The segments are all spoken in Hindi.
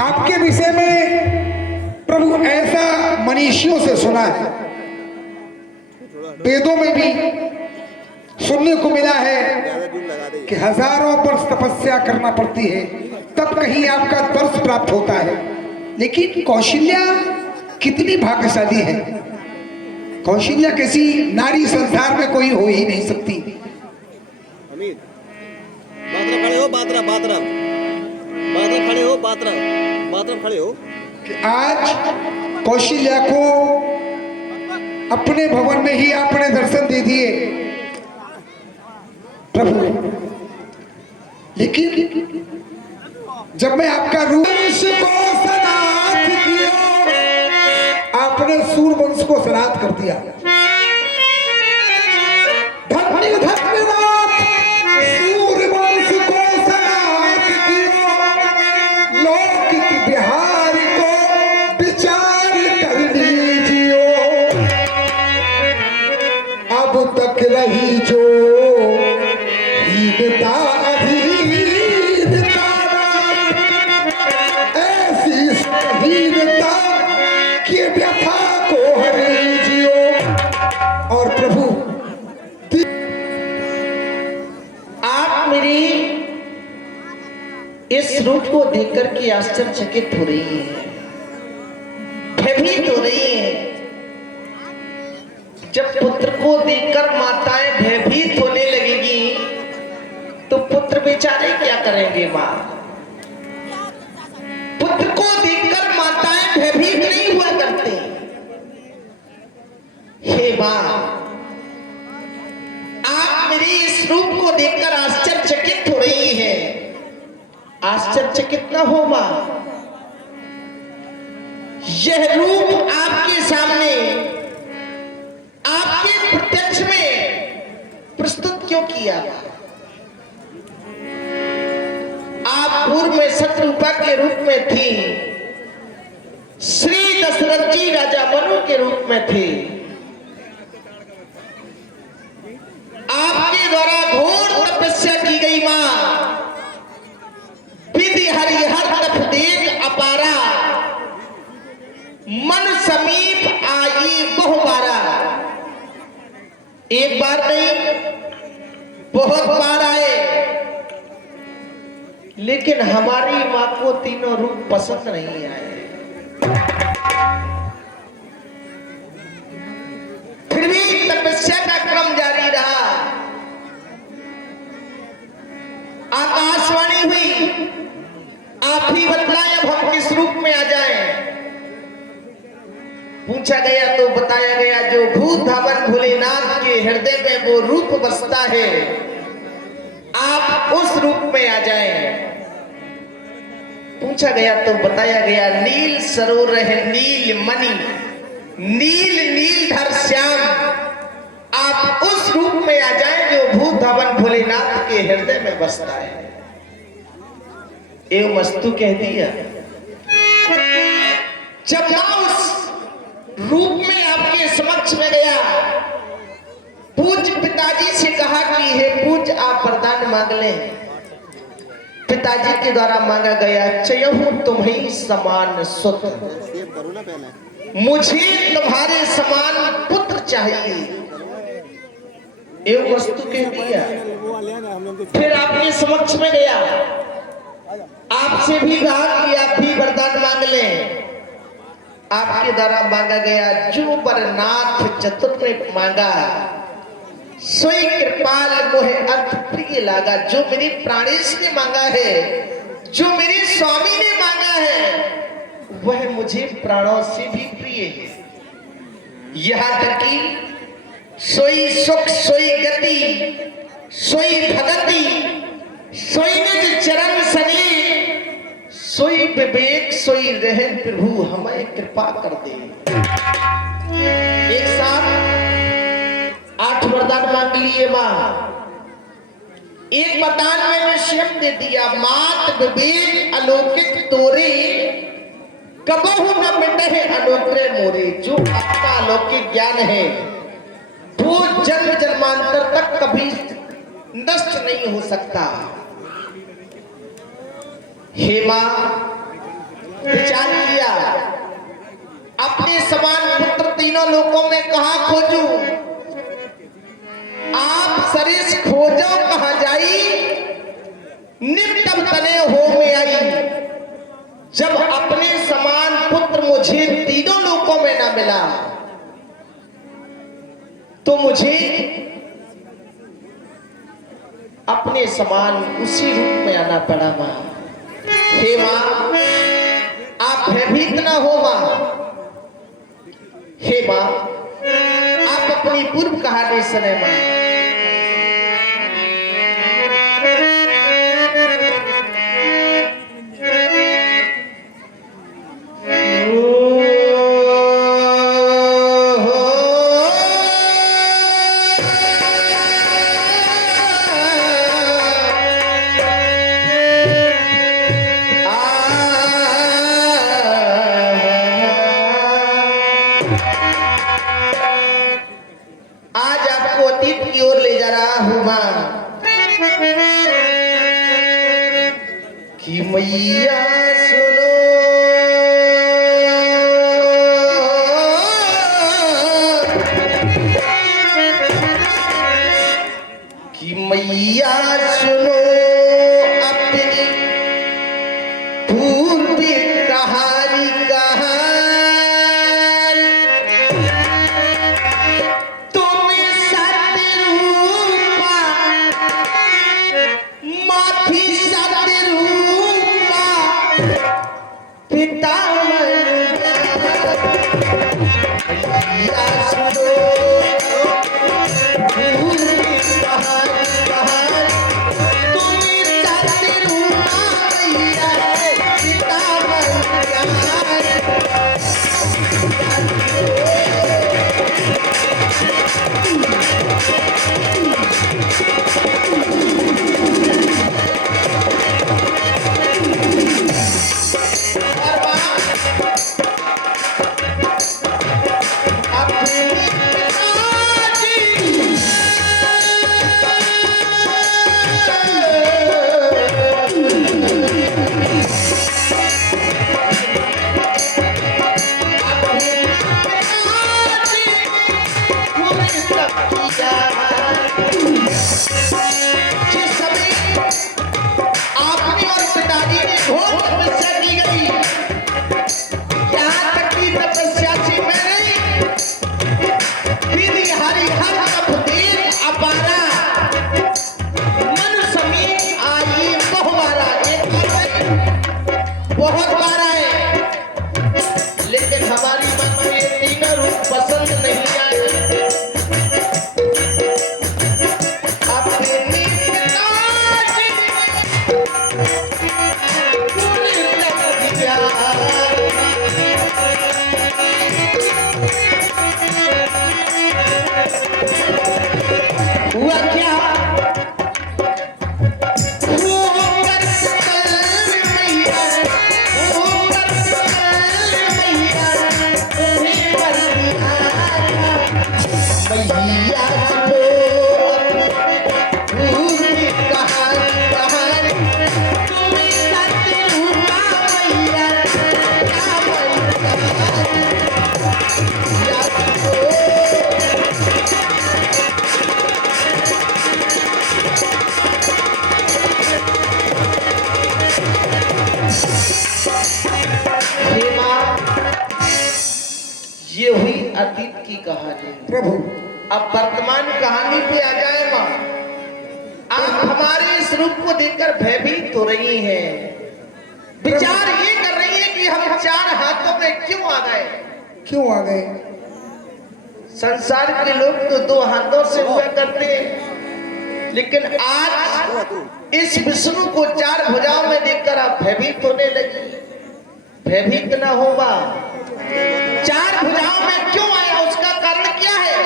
आपके विषय में प्रभु ऐसा मनीषियों से सुना है, वेदों में भी सुनने को मिला है कि हजारों वर्ष तपस्या करना पड़ती है तब कहीं आपका दर्श प्राप्त होता है। लेकिन कौशल्या कितनी भाग्यशाली है। कौशल्या कैसी नारी संसार में कोई हो ही नहीं सकती। बात्रा खड़े हो, बात्रा बात्रा बात्रा खड़े हो, बात्रा बात्रा खड़े हो। कि आज कौशल्या को अपने भवन में ही आपने दर्शन दे दिए प्रभु। लेकिन जब मैं आपका रूप को सनाथ किया, आपने सूर्यवंश को सनाथ कर दिया। धन्य धन्यवाद सूर्यवंश को सनाथ किया, लौकिक बिहार को विचार कर लीजिए। अब तक रही जो हीनता अधीनता, ऐसी हीनता की व्यथा को हरीजियो। और प्रभु आप मेरे इस रूप को देखकर के आश्चर्यचकित हो रही है, भयभीत हो रही है। जब पुत्र को देखकर माताएं भयभीत होने लगेगी तो पुत्र बेचारे क्या करेंगे? मां, पुत्र को देखकर माताएं भयभीत नहीं हुआ करती। हे मां, आप मेरे इस रूप को देखकर आश्चर्यचकित हो रही है। आश्चर्यचकित न हो मां, यह रूप आपके सामने, आपके प्रत्यक्ष में प्रस्तुत क्यों किया? आप पूर्व में शत्रुपा के रूप में थी, श्री दशरथ जी राजा मनु के रूप में थे। आपके द्वारा घोर तपस्या की गई मां, विधि हरिहर तप देख अपारा, मन समीप आई बहुबारा। एक बार नहीं, बहुत बार आए, लेकिन हमारी मां को तीनों रूप पसंद नहीं आए। फिर भी तपस्या का क्रम जारी रहा। आकाशवाणी हुई, आप ही बतलाएं अब हम किस रूप में आ जाएं। पूछा गया तो बताया गया, जो भूत धावन भोलेनाथ के हृदय में वो रूप बसता है, आप उस रूप में आ जाएं। पूछा गया तो बताया गया, नील सरोवर है नील मणि, नील नीलधर श्याम, आप उस रूप में आ जाएं जो भूत धावन भोलेनाथ के हृदय में बसता है। एवं वस्तु कह दिया। जब मैं उस रूप में आपके समक्ष में गया, पूज्य पिताजी से कहा कि हे पूज्य आप वरदान मांग लें। पिताजी के द्वारा मांगा गया, चयहु तुम्हें समान सुत, मुझे तुम्हारे समान पुत्र चाहिए। एवं वस्तु कह दिया। फिर आपके समक्ष में गया, आपसे भी कहा कि आप भी वरदान मांग लें। आपके द्वारा मांगा गया, जो बरनाथ चतुर ने मांगा, सोई कृपाल मोहे अर्थ प्रिय लागा। जो मेरे प्राणेश ने मांगा है, जो मेरे स्वामी ने मांगा है, वह मुझे प्राणों से भी प्रिय है। यहाँ तक कि सोई सुख, सोई गति, सोई भगति, सोई निज चरण सने, सोई विवेक, सोई रहे प्रभु हमें कृपा कर दे। एक साथ 8 वरदान मांग लिए मां। एक वरदान मैंने स्वयं दे दिया, मात विवेक अलौकिक तोरे, कबहु न मिटे अनोखरे मोरे। जो आपका अलौकिक ज्ञान है वो जन्म जन्मांतर तक कभी नष्ट नहीं हो सकता। हे मां, तीनों लोकों में कहाँ खोजूं? आप सरिस खोजो कहाँ जाई, निपटम तने हो में आई। जब अपने समान पुत्र मुझे तीनों लोकों में न मिला तो मुझे अपने समान उसी रूप में आना पड़ा मां। हे मां, आप भयभीत ना हो मां। हे मां, आप अपनी पूर्व कहानी सुने मां। आज आपको अतीत की ओर ले जा रहा हूं मां कि मैया सुनो कि मैया सुनो अपनी पूर्व कहानी बहुत बार आए, लेकिन हमारी मन में ये तीनों रूप पसंद नहीं आए। हुआ क्या? ये हुई अतीत की कहानी प्रभु। अब वर्तमान कहानी पे आ जाए मां। आप हमारे इस रूप को देखकर भयभीत हो रही हैं, विचार ये कर रही है कि हम चार हाथों में क्यों आ गए। क्यों आ गए? संसार के लोग तो दो हाथों से हुआ करते हैं, लेकिन आज इस विष्णु को चार भुजाओं में देखकर आप भयभीत होने लगी। भयभीत ना होगा। चार भुजाओं में क्यों आया, उसका कारण क्या है?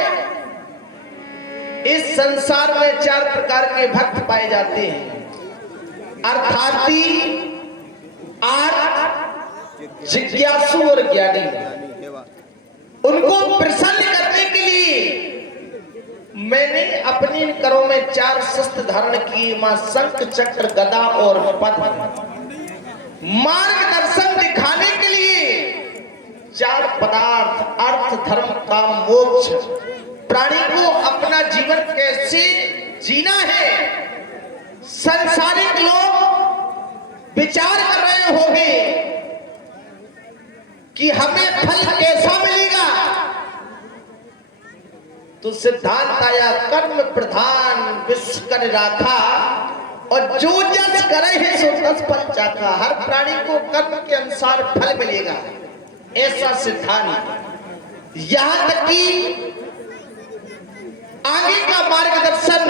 इस संसार में चार प्रकार के भक्त पाए जाते हैं, अर्थार्थी, आर्त, जिज्ञासु और ज्ञानी। उनको प्रसन्न करने के लिए मैंने अपने करों में चार शस्त्र धारण किए मां, शंख, चक्र, गदा और पद्म। मार्गदर्शन दिखाने के लिए चार पदार्थ, अर्थ, धर्म, काम सोच, प्राणी को अपना जीवन कैसे जीना है। संसारिक लोग विचार कर रहे होंगे कि हमें फल कैसा मिलेगा, तो सिद्धांत आया कर्म प्रधान विश्व कर राखा, और जो जस करे है सो तस फल चाखा। हर प्राणी को कर्म के अनुसार फल मिलेगा, ऐसा सिद्धांत। यहां तक कि आगे का मार्गदर्शन,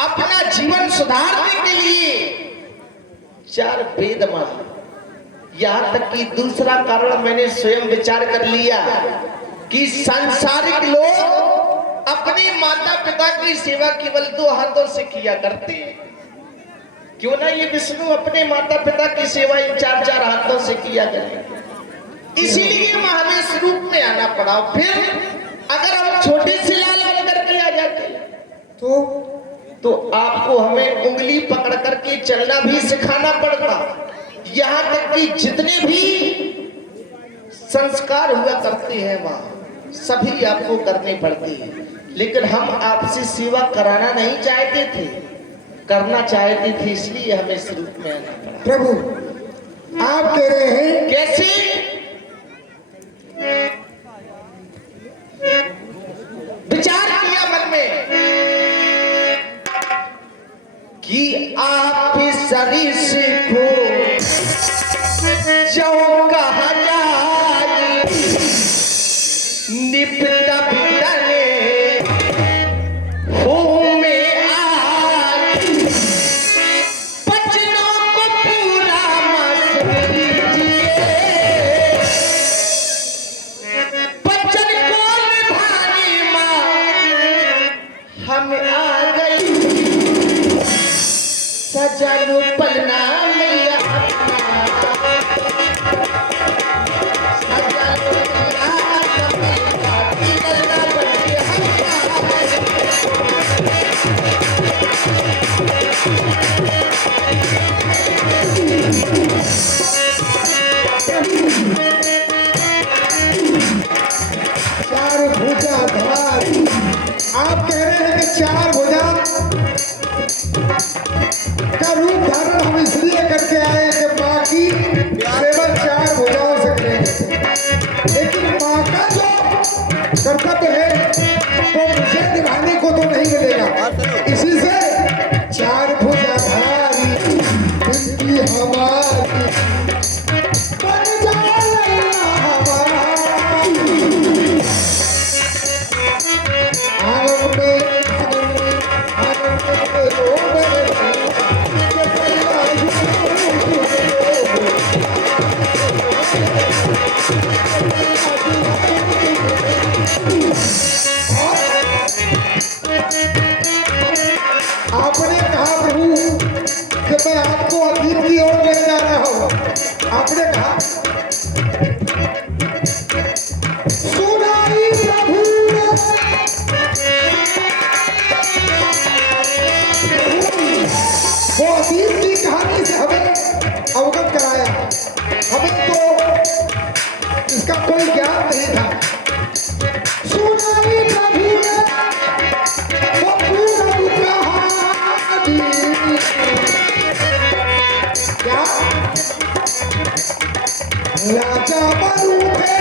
अपना जीवन सुधारने के लिए 4 वेद मान। यहां तक कि दूसरा कारण मैंने स्वयं विचार कर लिया कि सांसारिक लोग अपने माता पिता की सेवा केवल 2 हाथों से किया करते हैं। क्यों ना ये विष्णु अपने माता पिता की सेवा इन 4-4 हाथों से किया करे। इसीलिए हमें रूप में आना पड़ा। फिर अगर हम छोटे से लाल बनकर के आ जाते तो आपको हमें उंगली पकड़ करके चलना भी सिखाना पड़ता। यहाँ तक कि जितने भी संस्कार हुआ करते हैं वहां सभी आपको करने पड़ते हैं। लेकिन हम आपसे सेवा कराना नहीं चाहते थे, करना चाहते थे, इसलिए हमें इस रूप में आना पड़ा। प्रभु आप कह रहे हैं कैसे विचार किया मन में कि आप शरीर से खो जो कहा जाए निपटा बिटने हो में आज बचनों को पूरा मत लीजिए, बचन को निभाने मां हम आ गई सजानो पलना मैया आप कह रहे हैं कि 4 भुजा का रूप धारण हम इसलिए करके आए कि माँ की सेवा 4 भुजाओं से करेंगे। लेकिन माँ का जो कर्तव्य है वो मुझे निभाने को तो नहीं मिलेगा। इसी से 4 भुजा धारी जिनकी हमारी बन जाए हमारा आपने कहा प्रभु कि मैं आपको अतीत की ओर ले जा रहा हूं। आपने कहा सुनाई प्रभु वो अतीत की कहानी से हमें अवगत कराया। हमें तो इसका कोई ज्ञान नहीं था। सुनाई प्रभु वो पूरा क्या राजा बनू है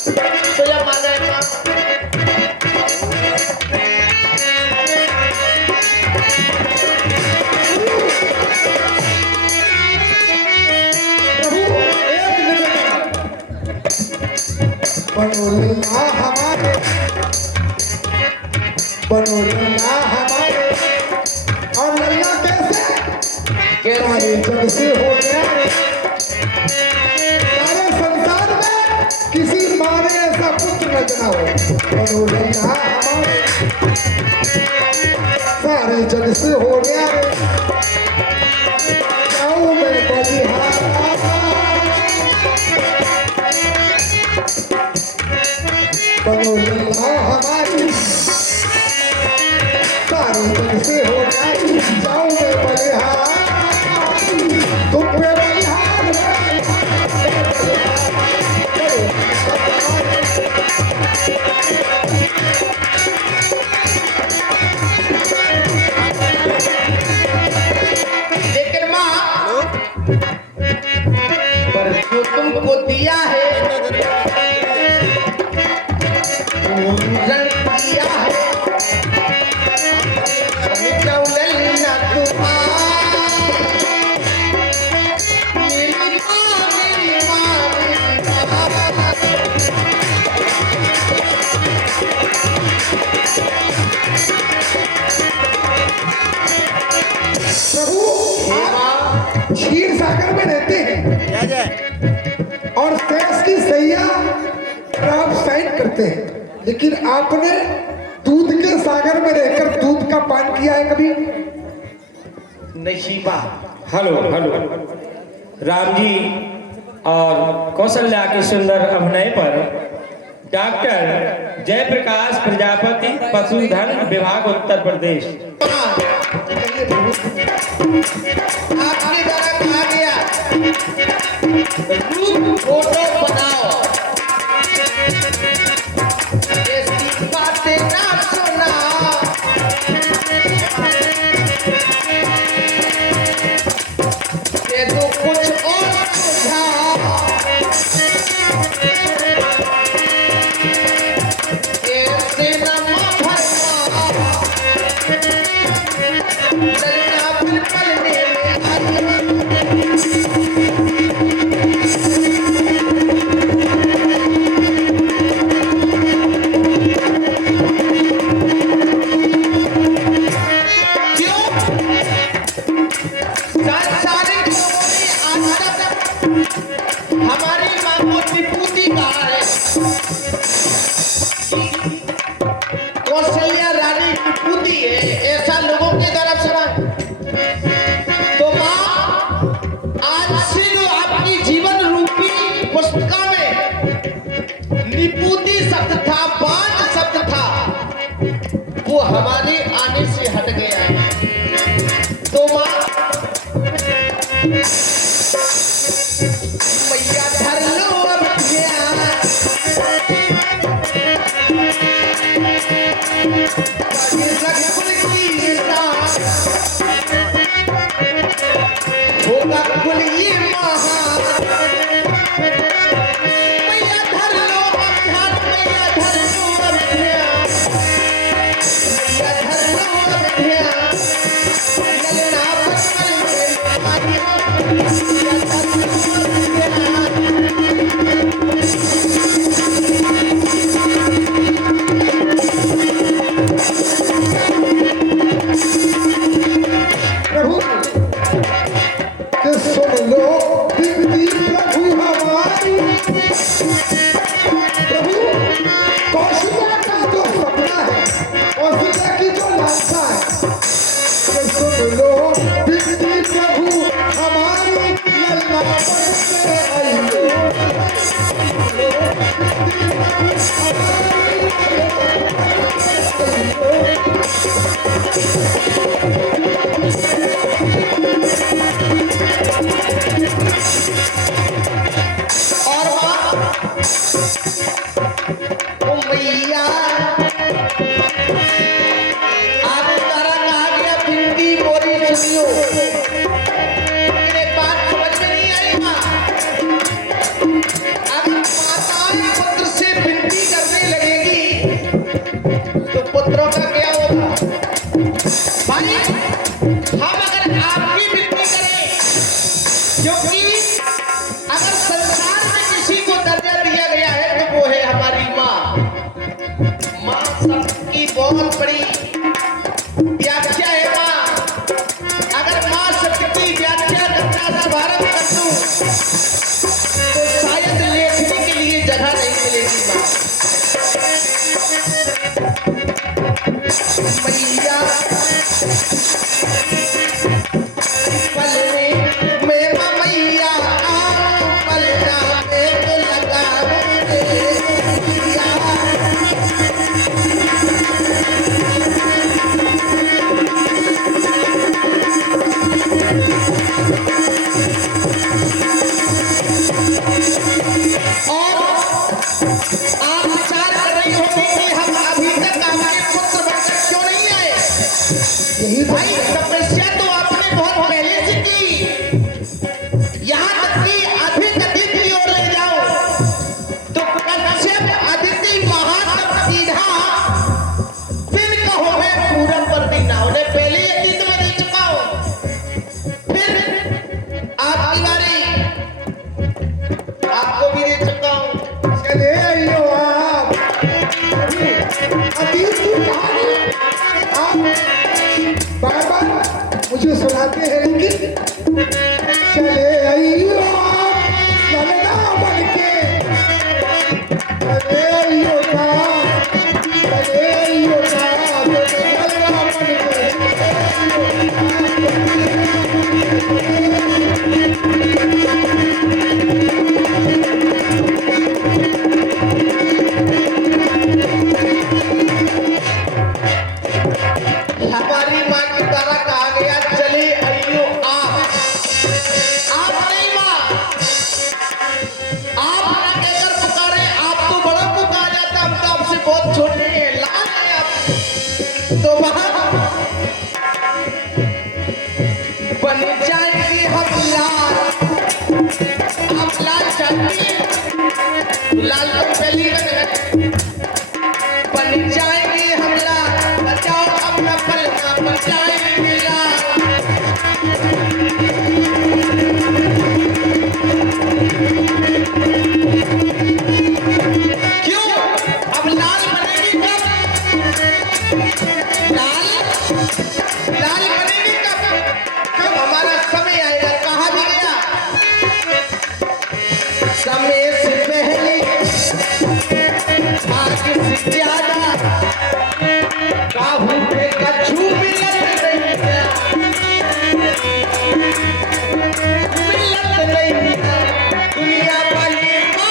स्वयं आ जाए माँ। बनोलना हमारे, बनोलना हमारे, और लल्ला कैसे सारे जग से हो गया रे। सारे संसार में किसी माँ ने ऐसा पुत्र न जना हो। बनोलना हमारे सारे जग से हो गया रे। जाऊं मैं बलिहार, बनोलना हमारी सारे जग से हो जाए। जाऊं मैं बलिहार, तुम पे बलिहार लेकिन माँ, पर जो तुमको दिया है, पूरन किया है, जाऊं लल्ला तुम्हारा। मेरी माँ, मेरी माँ, मेरी माँ। प्रभु आप क्षीर सागर में रहते हैं क्या जाए और सेक्स की सैया पर आप साइन करते हैं, लेकिन आपने दूध के सागर में रहकर दूध का पान किया है कभी? नशीबा। Hello hello. राम जी और कौशल्या के सुंदर अभिनय पर डॉक्टर जयप्रकाश प्रजापति, पशुधन विभाग, उत्तर प्रदेश। आपके द्वारा कहा गया ग्रुप फोटो बनाओ, ऐसी बातें ना सुना। ये तो कुछ और सुझाव, ऐसे न भरना, लल्ला बिल्कुल सांसारिक लोगों ने आज तक हमारी माँ को विभूति कहा है। कौशल्या रानी विभूति है, ऐसा लोगों के द्वारा सुना। तो माँ, आज से जो आपकी जीवन रूपी पुस्तिका में निपुति शब्द था, बाण शब्द था, वो हमारे आने से हट गया है। तो माँ, मैया धर लो अब ध्यान, बाकी रखुल की सांस, होगा कुल ये महान। मैया धर लो अब ध्यान, मैया धर लो अब मैया पलने में मैया पलना में लगा भाई तपस्या तो आपने बहुत पहले से की, यहाँ तक कि अधिक अधिक की ओर ले जाओ तो कश्यप अदिति महातप सीधा फिर कहो मैं पूरब पर भी ना उन्हें पहले ही अतीत में दे चुका हूं, फिर आपकी बारी आपको भी दे चुका हूं। चले आइयो आप अतीत की कहानी आप बार बार मुझे सुनाते हैं कि चले आइयो आप ललना बन के चले आइयो का चले आइयो का ललना बन के हमारी माँ के द्वारा कहा गया चले अइयो आप नहीं माँ, आप ना कहकर पुकारे, आप तो बड़ा पुकार जाता, हम तो आपसे बहुत छोटे हैं, लाल हैं आप तो वहां बन जाएंगे हम लाल। आप लाल चाहती हैं, लाल तो पहली में बन जाएंगे हम लाल, बचाओ अपना पलना बचाएंगे लाल। क्यों अब लाल बनेगी कब? लाल बनेगी कब? कब हमारा समय आएगा, कहा भी गया समय से पहले आज से ज्यादा काहू पे कछु मिलत नहीं, दुनिया वाली तो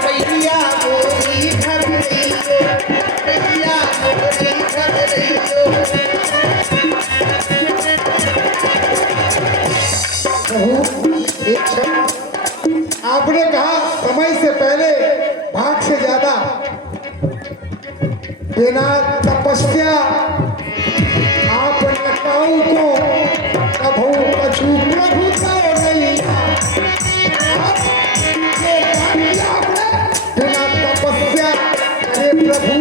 भैया मोरी घर नहीं हो, भैया मोरी घर नहीं हो। एक क्षण आपने कहा समय से पहले भाग से ज्यादा, बिना तपस्या आप नकाऊ को कभू कछु प्रभु का नहीं। बिना तपस्या अरे प्रभु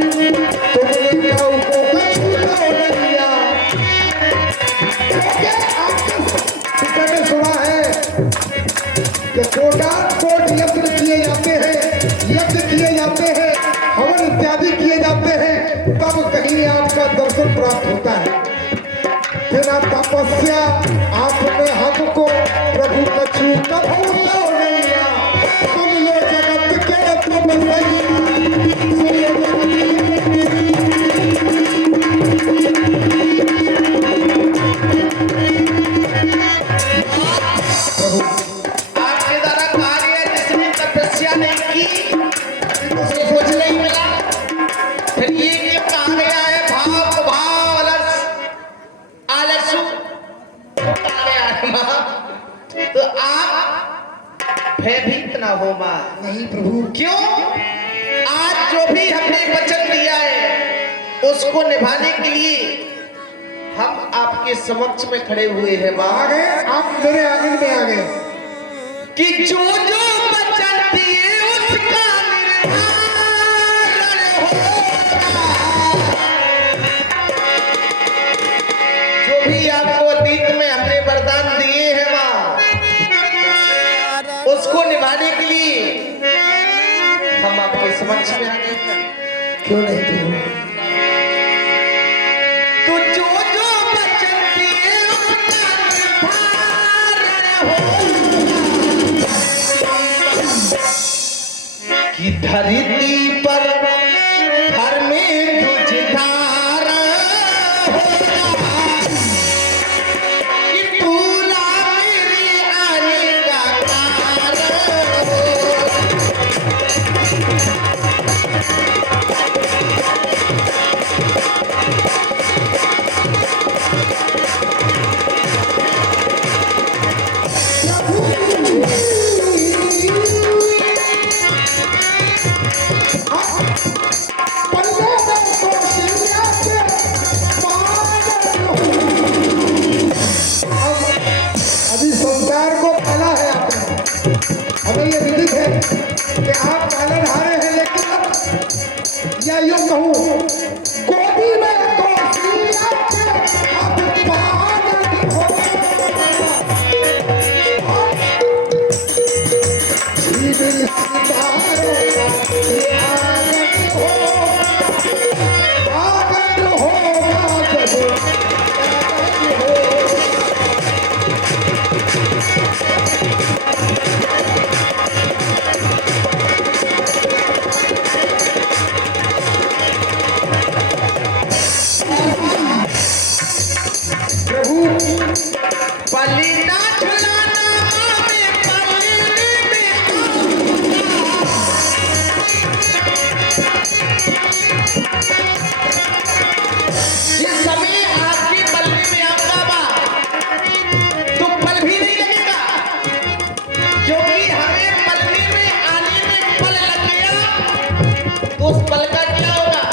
तुमने नकाऊ को कछु नहीं। आपने सुना है कि कोट यज्ञ किए जाते हैं, हवन इत्यादि किए जाते हैं, तब कहीं आपका दर्शन प्राप्त होता है। बिना तपस्या आपने हमको प्रभु कछु कभू नहीं। सुन लो जगत के तुम सही, सुन लो आपके द्वारा कहा गया जिसने तपस्या नहीं की उसे कुछ नहीं मिला। फिर ये क्यों कहा गया है भाव आलसु कहा गया है माँ, तो आप भयभीत ना हो माँ। नहीं प्रभु, क्यों? आज जो भी हमने वचन दिया है उसको निभाने के लिए हम आपके समक्ष में खड़े हुए हैं माँ। आ गए आप मेरे आंगन में आ गए कि जो जो वचन दिए उसका निर्धारण होगा। जो भी आपको अतीत में हमने वरदान दिए हैं माँ, उसको निभाने के लिए हम आपके समक्ष में आ गए। क्यों नहीं प्रभु? तो जो जो वचन दिए धरती पर घर में तुझ धारा कि पूरा मेरे आने का कारण अभी संसार को पाला है आपने, हमें ये विदित है कि आप पालनहारे हैं, लेकिन अब या यूं कहूं गोदी में कौशल्या के अब पागल हो दिल सितारों का ये आगन हो, पागल होगा जब पागल हो। प्रभु पलीना झुलाना हमें पलने में जिस समय आपके पलने में आऊंगा बा तो पल भी नहीं लगेगा, क्योंकि हमें पलने में आने में पल लग गया तो उस पल का क्या होगा?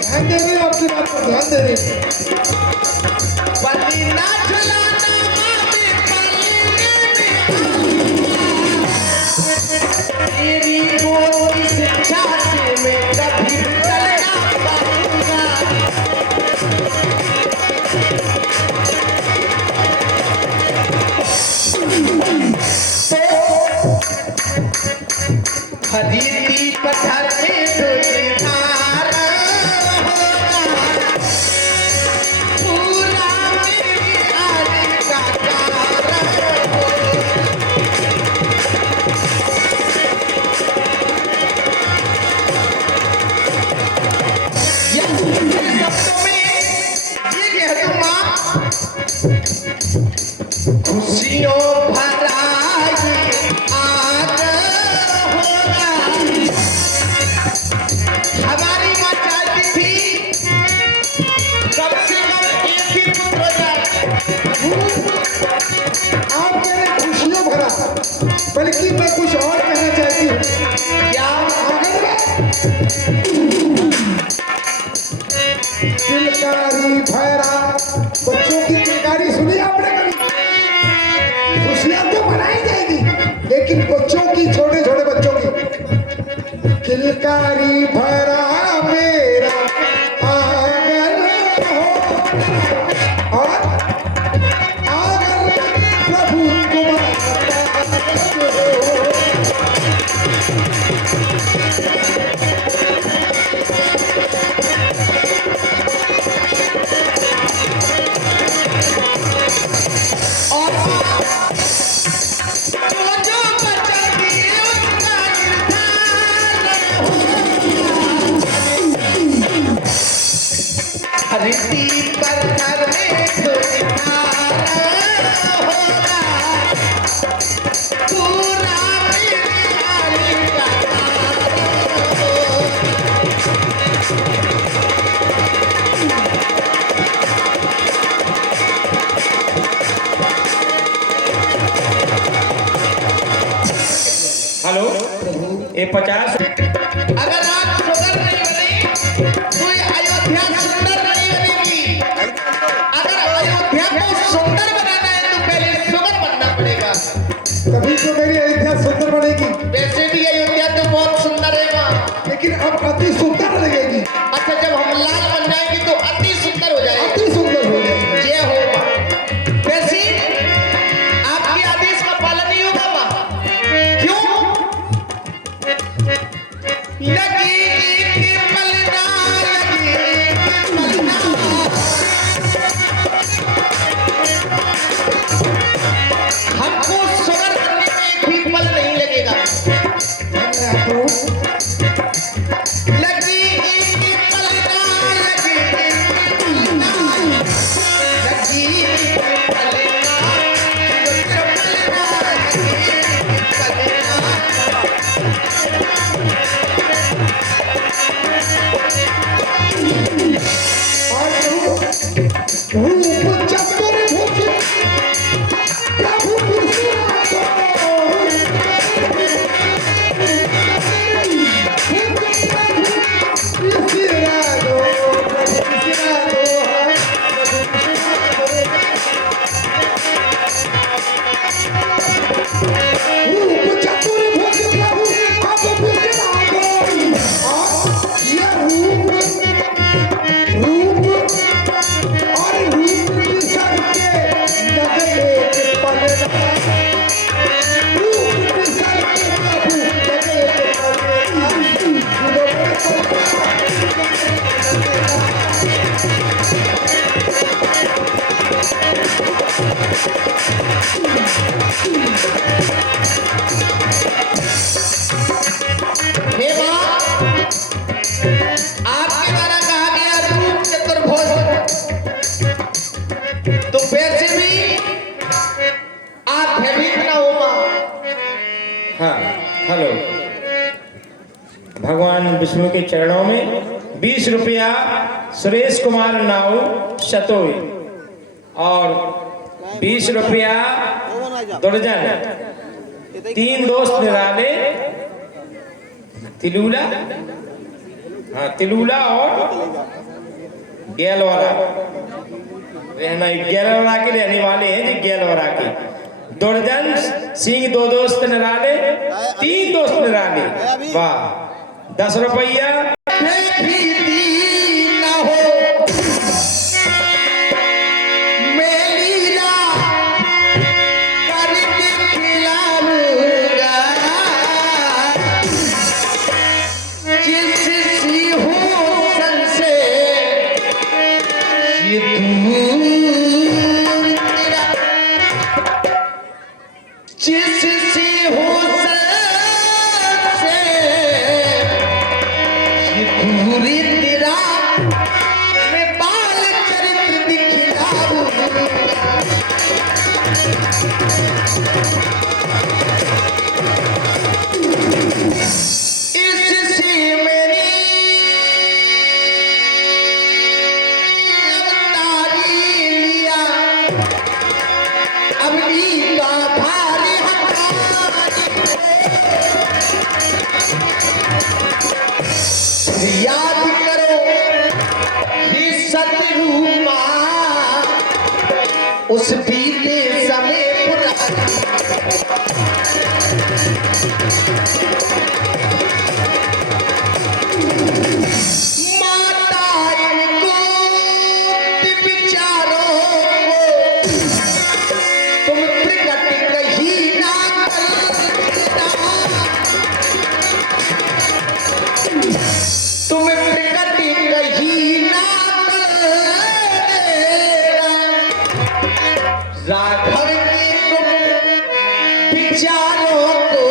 ध्यान दे रही हो, आपकी बात पर ध्यान दे रही हो। पलीना झुलाना हमें पलने में तेरी गोरी से छाछे में कभी चल ना पाऊंगा। खरीदी पत्थर में तुझे धारा होगा, पूरा मेरे आने का कारण होगा। शब्दों में ये कह दूंगा, खुशियों भरा ये आज होगा। हमारी माँ चाहती थी कम से कम एक ही पुत्र हो जाए। आप कह रहे खुशियों भरा, बल्कि मैं कुछ और कहना चाहती हूँ। क्या आंगन में किलकारी भैरा, बच्चों की किलकारी सुनी आपने कभी? खुशियां तो मनाई जाएगी, लेकिन बच्चों की, छोटे छोटे बच्चों की किलकारी भैरा मेरा आंगन हो, और आंगन प्रभु तुम्हारा हो। और जो बचाती है उसका निर्धारण होगा। धरती पर घर में तुझ धारा होगा, पूरा मेरे आने का कारण होगा। हेलो, ये 50 अगर आप सुंदर नहीं बने तो ये अयोध्या सुंदर नहीं बनेगी। अगर अयोध्या को सुंदर बनाना है तो पहले सुंदर बनना पड़ेगा। तभी तो मेरी अयोध्या सुंदर बनेगी। वैसे भी अयोध्या तो बहुत सुंदर है माँ, लेकिन अब अति सुंदर लगेगी, अच्छा जब हम लाल बन जाएंगे तो अति सुंदर हो जाएगी। अति सुंदर हो जाएगी। जय हो माँ। वैसे आपके आदेश का पालन नहीं होगा माँ। क्यों? लगी कि पलना, लगी कि पलना, हमको सुगर करने में एक भी पल नहीं लगेगा। रूप चतुर्भुज प्रभु हेलो, भगवान विष्णु के चरणों में 20 रुपया सुरेश कुमार नाव शतोई और 20 रुपया दुर्जन, 3 दोस्त निराले तिलूला, हाँ तिलूला और गैलवारा, गैलवारा के रहने वाले हैं जी, गैलवारा के दुर्जन सिंह 2 दोस्त निराले, 3 दोस्त निराले, वाह 10 रुपया ना हो मेरा करके खिलाऊंगा जिस सिंहासन से ये दूर तेरा जिस सिंहासन से ये दूरी तेरा मैं बाल चरित्र दिखलाऊंगा इससे मेरी अवतारी लिया अवनी का भारी याद करो ये सतरूपा उस बीते समय पुरानी माता इनको विचारों को तुम प्रकट कहीं ना करना तुम प्रकट कहीं ना करना राघव के तुम विचारों को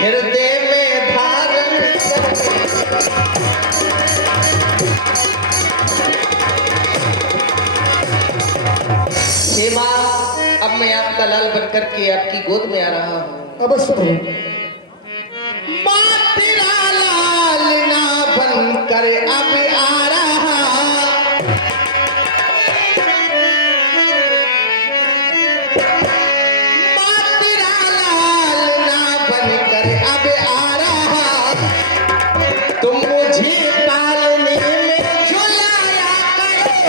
हृदय में धारण सेवा। अब मैं आपका लाल बनकर के आपकी गोद में आ रहा हूँ। अवश्य प्रभु। माँ तेरा लाल ना बनकर अब आ रहा माँ तेरा लाल ना बनकर अब आ रहा तुम मुझे पालने में झुलाया करो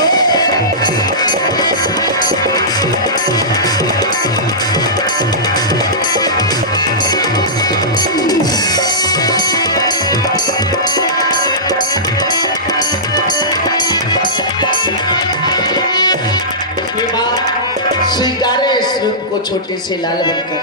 स्वीकारे इस रूप को छोटे से लाल बनकर।